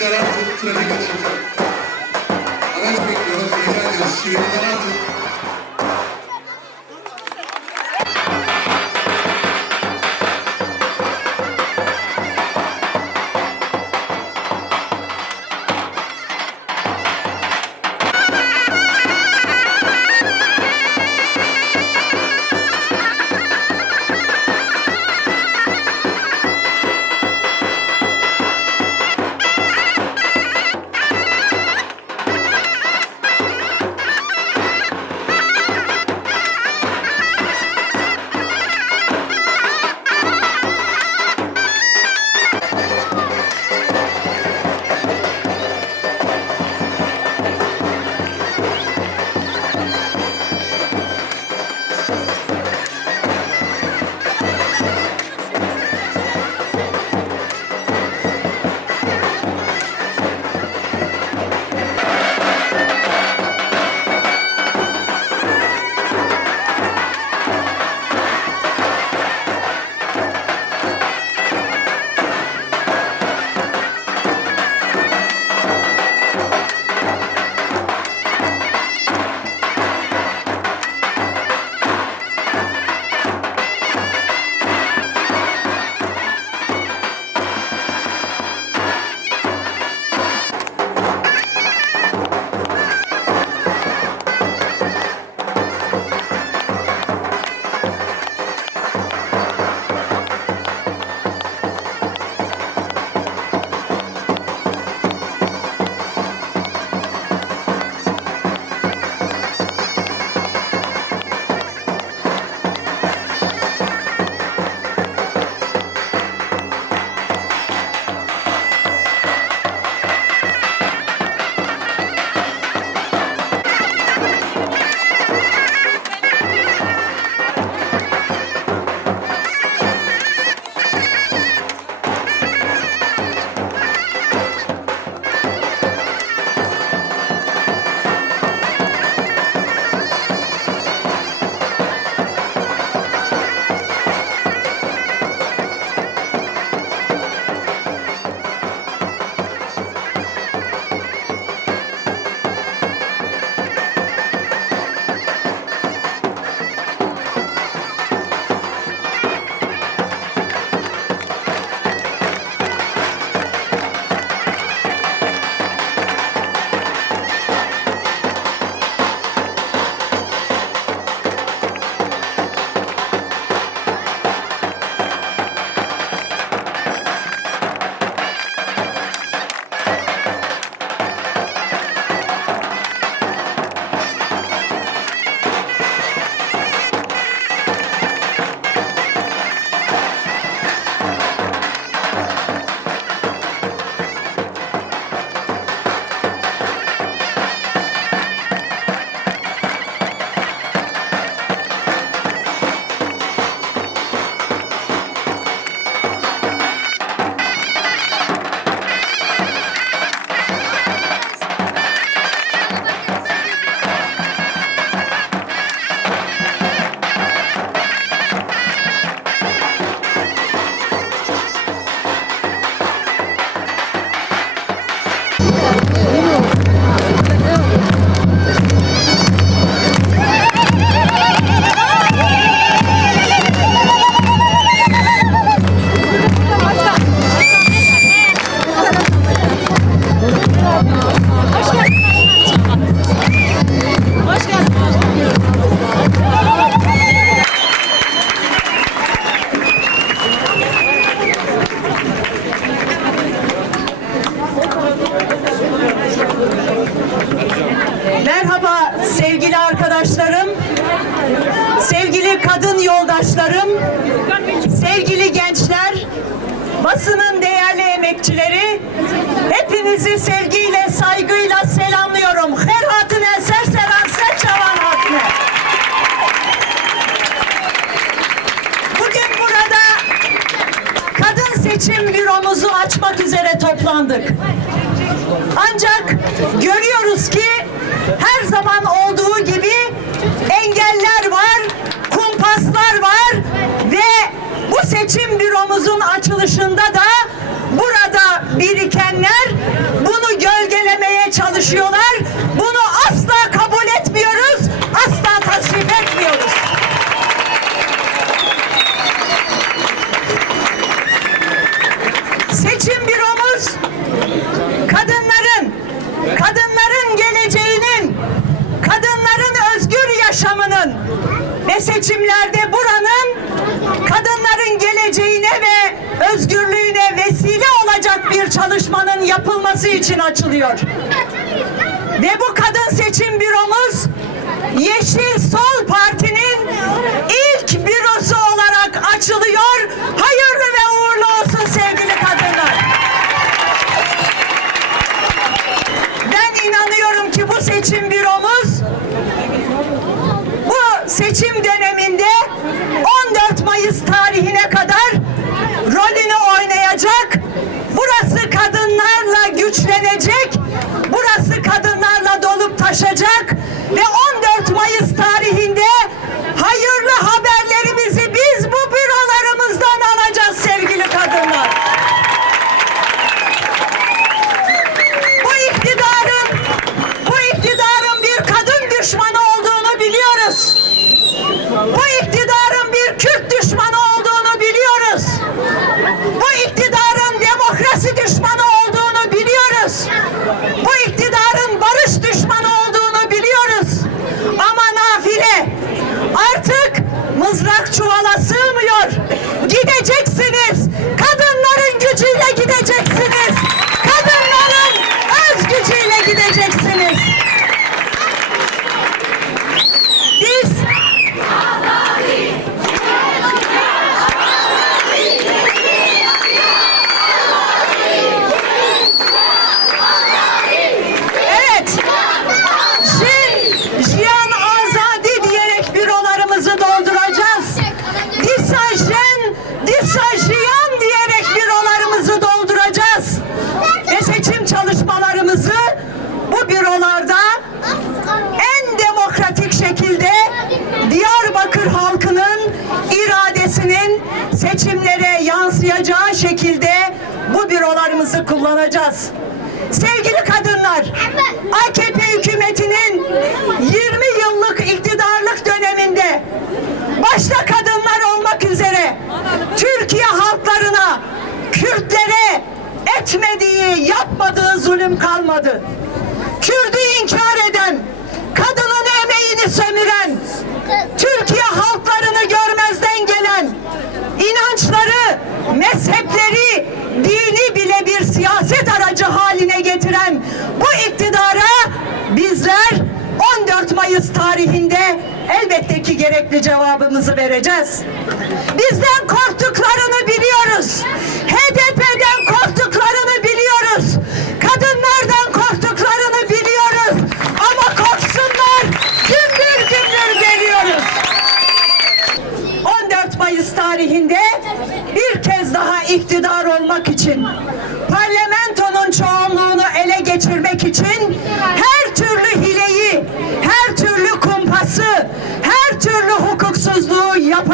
şeritler artık trafik açıldı. Araç bekliyorlar. Rica ediyoruz. Şeritler artık. Basının değerli emekçileri, hepinizi sevgiyle, saygıyla selamlıyorum. Her hatine, ser seran, ser çavan hatine. Bugün burada kadın seçim büromuzu açmak üzere toplandık. Ancak görüyoruz ki seçim büromuzun açılışında da burada birikenler bunu gölgelemeye çalışıyorlar. Bunu asla kabul etmiyoruz, asla tasvip etmiyoruz. Seçim büromuz kadınların, kadınların geleceğinin, kadınların özgür yaşamının ve seçimlerde çalışmanın yapılması için açılıyor. Ve bu kadın seçim büromuz Yeşil Sol Parti'nin seçimlere yansıyacağı şekilde bu bürolarımızı kullanacağız. Sevgili kadınlar, AKP hükümetinin 20 yıllık iktidarlık döneminde başta kadınlar olmak üzere Türkiye halklarına, Kürtlere etmediği, yapmadığı zulüm kalmadı. Aracı haline getiren bu iktidara bizler 14 Mayıs tarihinde elbette ki gerekli cevabımızı vereceğiz. Bizden korktuklarını biliyoruz. HDP'den korktuklarını biliyoruz. Kadınlardan korktuklarını biliyoruz. Ama korksunlar. Gümbür gümbür geliyoruz. 14 Mayıs tarihinde bir kez daha iktidar olmak için,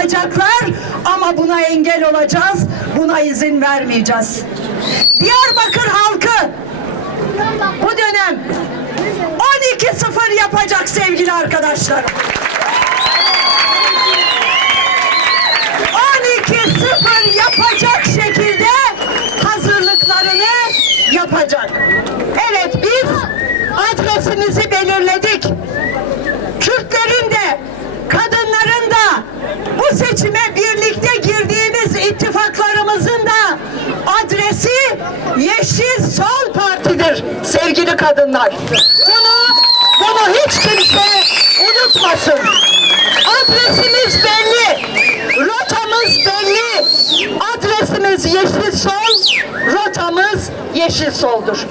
yapacaklar ama buna engel olacağız, buna izin vermeyeceğiz. Diyarbakır halkı bu dönem 12-0 yapacak sevgili arkadaşlarım. 12-0 yapacak şekilde hazırlıklarını yapacak. Evet biz adresimizi belirledik. Kürtlerin de kadınların da bu seçime birlikte girdiğimiz ittifaklarımızın da adresi Yeşil Sol Parti'dir sevgili kadınlar. Bunu, bunu hiç kimse unutmasın. Adresimiz belli. Rotamız belli. Adresimiz Yeşil Sol. Rotamız Yeşil Sol'dur.